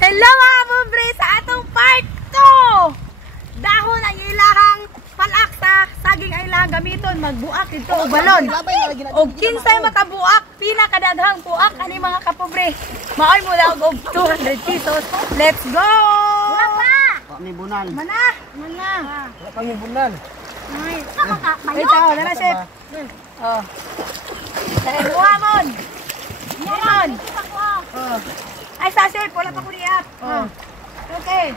Hello mga pobre sa atong part 2. Dahon ang ilahang palak sa saging ay ilang gamiton magbuak dito og balon. Og kinsay makabuak pinakadaghang buak ani mga kapobre. Maoy mo daw og 200 pesos. Let's go. Wala pa. May bunal. Mana? Wala pa may bunal. Ay, ito, nara chef. Oh. Dahil buhamon. Buhamon. Oh. Ay, sa chef, wala pa ko niya. Oh. Okay.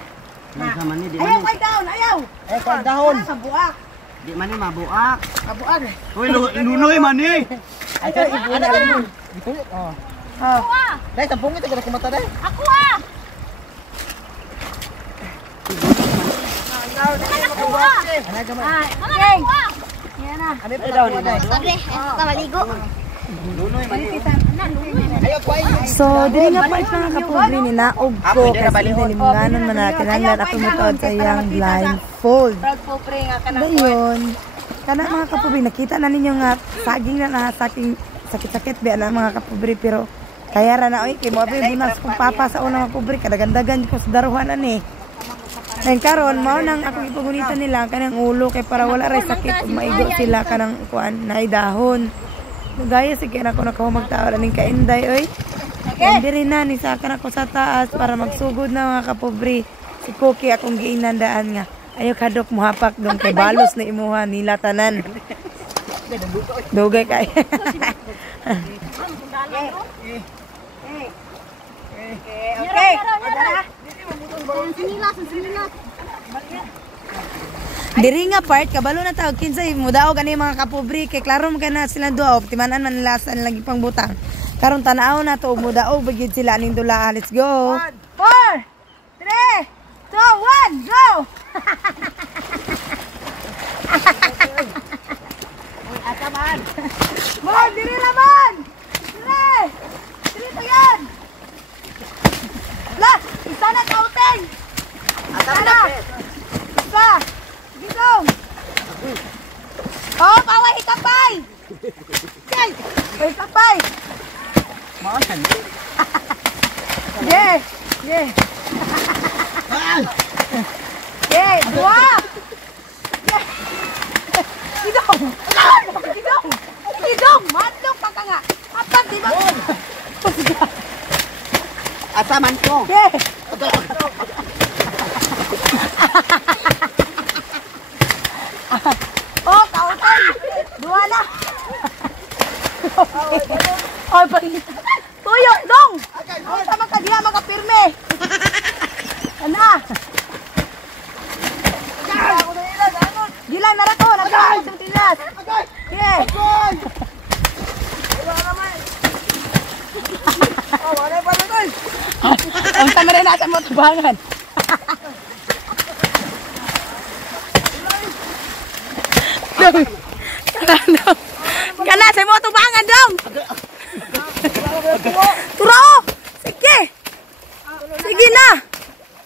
Ayaw kay dahon, ayaw. Eh, kay dahon. Mabuak. Di man ni mabuak. Mabuak. Uy, lunoy man ni. Ay, kay ibunal mo. Dito. Oh. Oh. Dai, tampong ito kada kumata dai. Ako ah. Ana gamay. Okay. Yan na. Abi pa daw ni. Pobre, ito maligo. Lunoy man ni. Ayaw ko ay. So, diri nga part mga kapobre ni naog ko kasi dinimunganon man natin ang ako mutod sa iyang blindfold. Proud pobre nga ka na. Dayon, kana mga kapobre nakita na ninyo nga saging na saking sakit-sakit ba na mga kapobre pero kaya ra na oy kay mo abi bunas kung papa sa una mga pobre kadagandagan ko sa daruhan ani. Ngayon karon mao nang ako ipagunitan nila kanang ulo kay para wala ray sakit ug maigo sila kanang kuan na dahon. Gaya sige na ko magtawag aning kainday oy. Okay. Diri na ni sa kana ko sa taas para magsugod na mga kapobre. Si Cookie akong giinandaan nga. Ayo kadok mo hapak dong kay balos na imuha nila tanan. Dugay kay. Okay. Diri nga part kabalo na tawag kinsay mudaog ani mga kapobre kay klaro man kana sila duha optimanan man nila sa lagi pang butang. Karon tan-aw na to mudaog bagid sila aning dula. Let's go. 4 3 2 1 go. Uy, asa man. Mo diri naman. Diri to yan. La, isa na kauteng. Asa na. Isa. Gitong. Oh, paway hikapay. Okay. Hikapay. Maasan. Yeah. Yeah. Yeah, dua. Yeah. Gitong. Gitong. Gitong, matlong pa ka nga. Apat di ba? Asa man ko. Yeah. Oh, kautay. Dua na. Oh, pangit. Tuyok dong. Oh, sama ka diha makapirme. Ana. Gilang na ra ko, nagkaon sa tilas. Yeah. Oh, wala pa rin. Ang tama rin nasa mo tubangan. Kana sa mo tubangan dong. Turo. Sige. Sige na.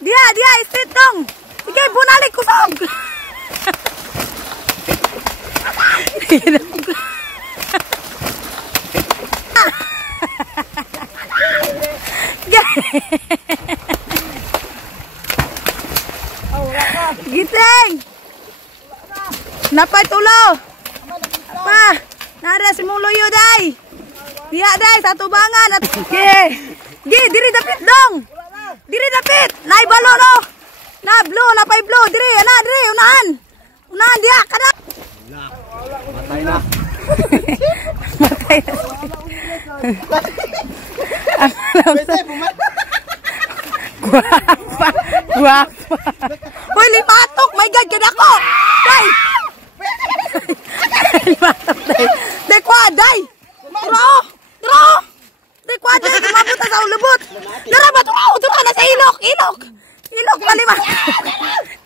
Dia straight dong. Sige bunalik kusog. Giteng. Napay tulo. Pa, nara si mong luyo day. Diha day sa tubangan at Gi, diri dapit dong. Diri dapit. Nay balo no. Na blue, napay blue diri, ana diri unahan. Unahan diha kana. Matay na. Matay na. Guapa. Guapa. Hoy, lipatok. My God, kada ko. Day. Lipatok day. Day kwa, day. Turo. Day kwa, day. Kumabot na sa ulubot. Tara ba, turo na sa ilok. Ilok, palima.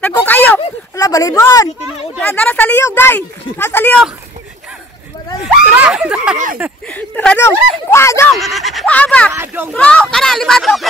Nagko kayo. Wala, balibon. Nara sa liyog, day. Nasa liyog. Tara dong. Kwa dong. Kwa ba. Turo, kana, lipatok.